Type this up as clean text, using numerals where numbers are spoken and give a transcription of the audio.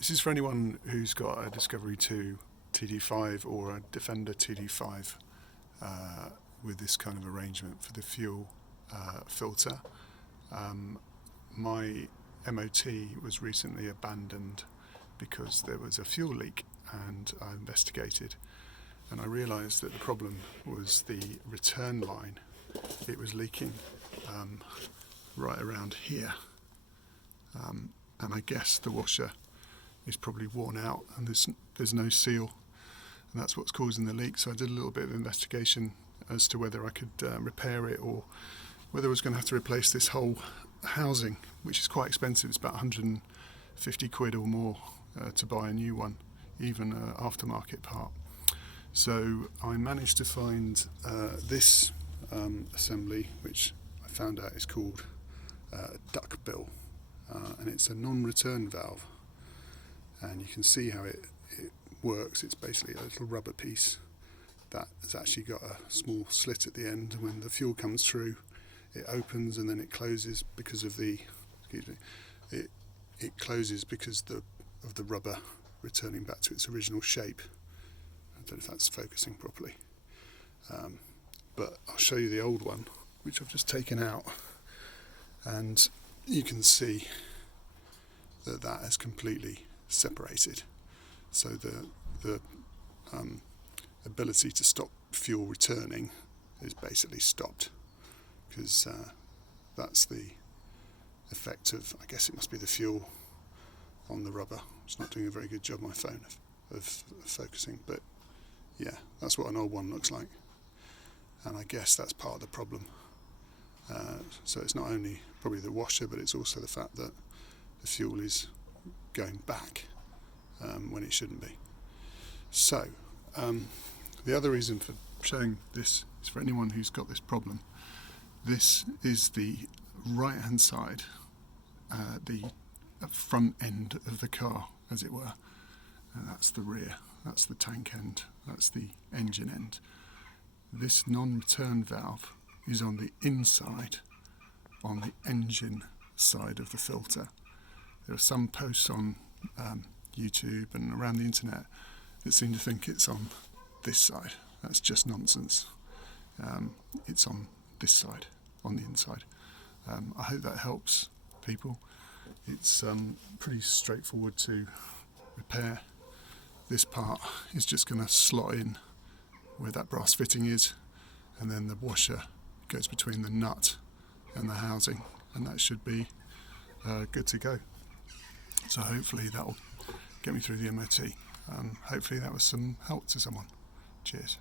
This is for anyone who's got a Discovery 2 Td5 or a Defender Td5 with this kind of arrangement for the fuel filter. My MOT was recently abandoned because there was a fuel leak, and I investigated and I realised that the problem was the return line. It was leaking right around here, and I guess the washer is probably worn out and there's no seal, and that's what's causing the leak. So I did a little bit of investigation as to whether I could repair it, or whether I was going to have to replace this whole housing, which is quite expensive. It's about 150 quid or more to buy a new one, even an aftermarket part. So I managed to find this assembly, which I found out is called a duck bill, and it's a non-return valve, and you can see how it works. It's basically a little rubber piece that has actually got a small slit at the end, and when the fuel comes through it opens and then it closes because of the it closes because of the rubber returning back to its original shape. I don't know if that's focusing properly, but I'll show you the old one, which I've just taken out, and you can see that has completely separated. So the ability to stop fuel returning is basically stopped, because that's the effect of, I guess it must be the fuel on the rubber. It's not doing a very good job, my phone, of focusing, but yeah, that's what an old one looks like, and I guess that's part of the problem. So it's not only probably the washer, but it's also the fact that the fuel is going back when it shouldn't be. So the other reason for showing this is for anyone who's got this problem. This is the right hand side, the front end of the car, as it were, and that's the rear, that's the tank end, that's the engine end. This non-return valve is on the inside, on the engine side of the filter. There are some posts on YouTube and around the internet that seem to think it's on this side. That's just nonsense. It's on this side, on the inside. I hope that helps people. It's pretty straightforward to repair. This part is just going to slot in where that brass fitting is, and then the washer goes between the nut and the housing, and that should be good to go. So hopefully that will get me through the MOT. Hopefully that was some help to someone. Cheers.